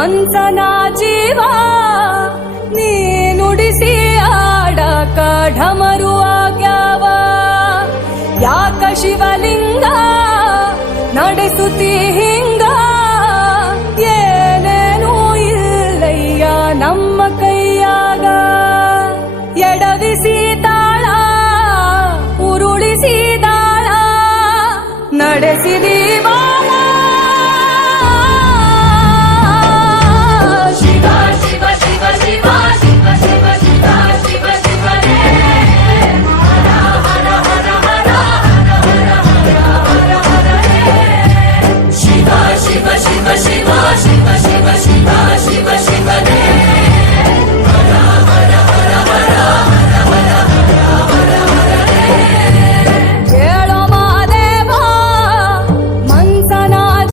ಮನ್ಸನ ಜೀವ ನೀ ನುಡಿಸಿ ಆಡಕ ಢಮರು ಆಗ್ಯಾವ. ಯಾಕ ಶಿವಲಿಂಗ ನಡೆಸುತ್ತಿ ಹಿಂಗ, ಏನೇನೂ ಇಲ್ಲಯ್ಯ ನಮ್ಮ ಕೈಯಾಗ. ಎಡವಿಸಿ ತಾಳ ಉರುಳಿಸಿ ದಾಳ ನಡೆಸಿದೀವ